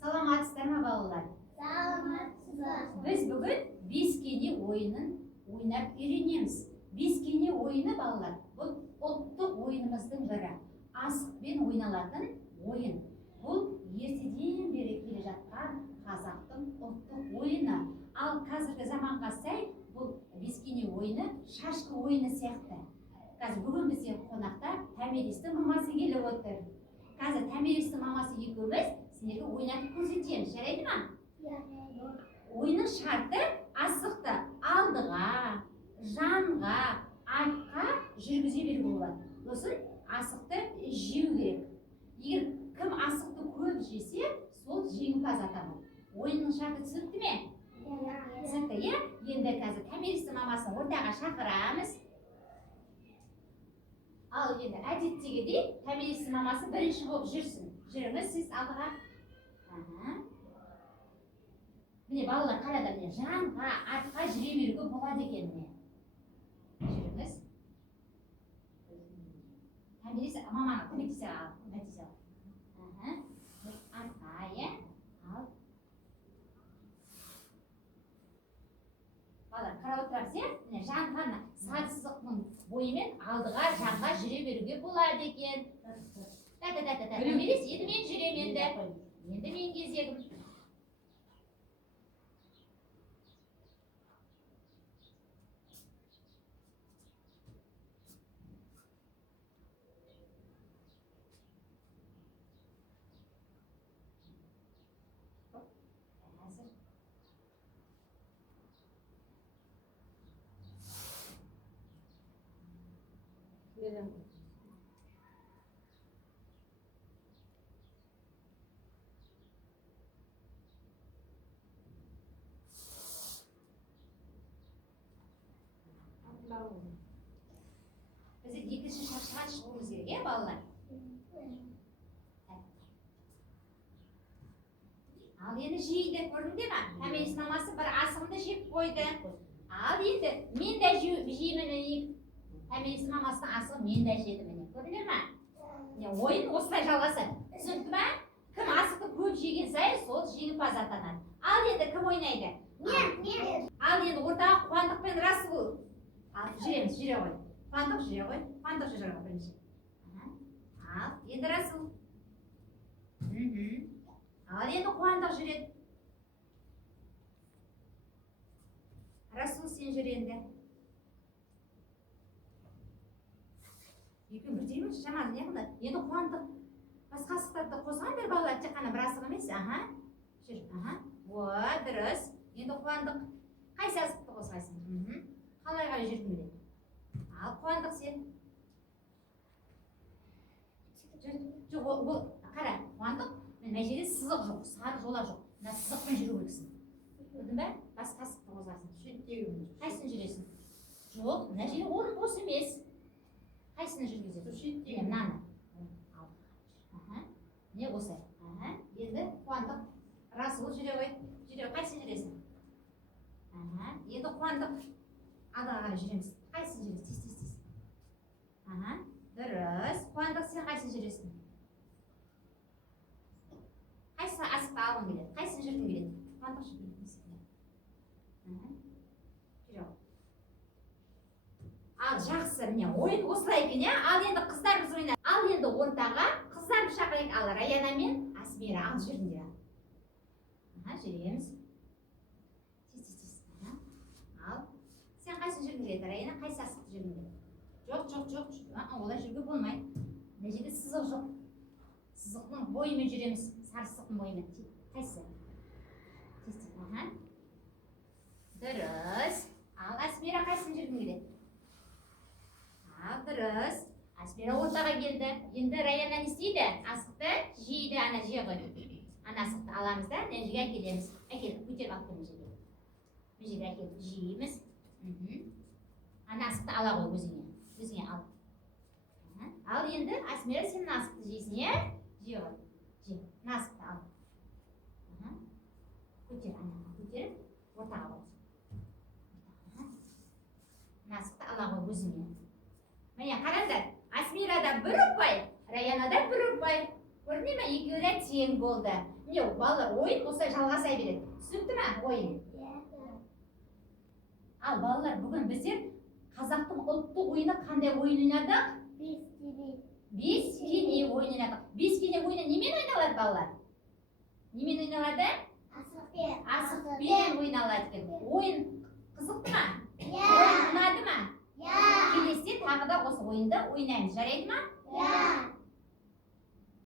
Саламатсыздар ма балалар? Саламатсыздар. Біз бүгін бескене ойынын ойнап үйренеміз. Бескене ойыны балалар, бұл ұлттық ойынымыздың бірі. Асықпен ойналатын ойын. Бұл ертеден бері келе жатқан қазақтың ұлттық ойыны. Ал қазіргі заманға сай бұл бескене ойыны шашқы ойыны сияқты. Қазір бүгін бізде қонақта Томиристің мамасы келіп отыр. Қазір Томиристің мамасы екеуміз сіздерге ойнатып көрсетеміз. Жарайды ма? Ойынның шарты асықты алдыға, жанға, артқа жүргізе беруге болады. Сосын асықты жеу керек. Егер кім асықты көп жесе, сол жеңімпаз атанады. Ойынның шарты түсінікті ме? Түсінікті, иә? Енді қазір Томиристің мамасын ортаға шақырамыз. Ал енді әдеттегідей Томиристің мамасы бірінші болып жүрсін. Жүріңіз сіз алдыға. Міне балалар қарадар, міне жанға, артқа жүре беруге болады екен міне. Жүріңіз. Томирис мамаға көмектесе ал. Артқа, иә? Ал. Балалар қарап отырамыз, иә? Міне жанға сары сызықтың бойымен алдыға, жанға жүре беруге болады екен. Томирис, енді мен жүрем енді. Енді мен кезегім. Бізде екінші шаршыға шығуымыз керек, е балалар? Ал енді жейді, көрдіңдер ма? Томирис мамасы бір асығымды жеп қойды. Ал енді мен де жеймін. Томирис мамасының асығын мен де жедім. Көрдіңдер ма? Ойын осылай жалғасады. Түсінікті ма? Кім асықты көп жеген сайын, сол жеңімпаз атанады. Ал енді кім ойнайды? Мен. Ал енді ортаға Қуандық пен Расул. Ал жүреміз, жүре ғой. Қуандық жүре ғой. Қуандық жүре ғой бірінші. Ал енді Расул. Ал енді Қуандық жүреді. Расул сен жүр енді. Екі бірдеймін, жаман не қылды? Енді Қуандық басқа асықтарды қосқандар балалар, тек қана бір асық емес. Жүр. Дұрыс. Енді Қуандық қайсы асықты қосқайсың? Қалай қарай жүргің келеді? Ал Қуандық сен. Жоқ, қара, Қуандық, мына жерде сызық жоқ, сары жолақ жоқ. Мына сызықпен жүру керексің. Көрдің бе? Басқа асықты қосасың. Қайсыны жүресің? Жоқ, мына жерде орын бос емес. Қайсыны жүргізесің? Мынаны. Не осылай? Енді Қуандық, Расул жүре ғой. Қайсыны жүресің? Енді Қуандық, алдыға қарай жүреміз. Қайсыны жүресің? Тез. Дұрыс. Қуандық, сен қайсыны жүресің? Қайсы асықты алғың келеді? Қайсыны жүргің келеді? Қуандық жүргің келеді. Жүре ғой. Ал жақсы, міне ойын осылай екен, иә? Ал енді қыздарымыз ойнайды. Ал енді ортаға қыздарымыз шақырайық. Ал Раяна мен Асмира ал жүріңдер. Жүреміз. Тез. Ал сен қайсыны жүргің келеді? Раяна қайсы асықты жүргің келеді? Жоқ. Олай жүрге болмайды. Мына жерде сызық жоқ. Сызықтың бойымен жүреміз. Сары сызықтың бойымен. Қайсы? Дұрыс. Ал Асмира қайсыны жүргің келеді? Ал дұрыс. Асмира ортаға келді. Енді Раяна не істейді? Асықты жейді. Ана же ғой. Ана асықты аламыз да, мына жерге әкелеміз. Әкеліп көтеріп алып келмей жерге. Бұл жерге әкеліп жейміз. Ана асықты ала ғой өзіңе ал. Ал енді Асмира сен асықты жейсің, е? Же ғой. Же. Асықты ал. Көтер, ана көтеріп, ортаға қой. Асықты ала ғой өзіңе. Міне қараңдар, Асмирада бір ұпай, Раянада бір ұпай. Көрдіңдер ме? Екеуі де тең болды. Міне балалар ойын осылай жалғаса береді. Түсінікті ме ойын? Ал балалар, бүгін біздер қазақтың ұлттық ойыны қандай ойын ойнадық? Бескене ойын ойнадық. Бескене ойыны немен ойналады балалар? Немен ойналады? Асықпен ойналады екен. Ойын қызықты ма? Ойын ұнады ма? Келесіде тағы да осы ойынды ойнаймыз. Жарайды ма?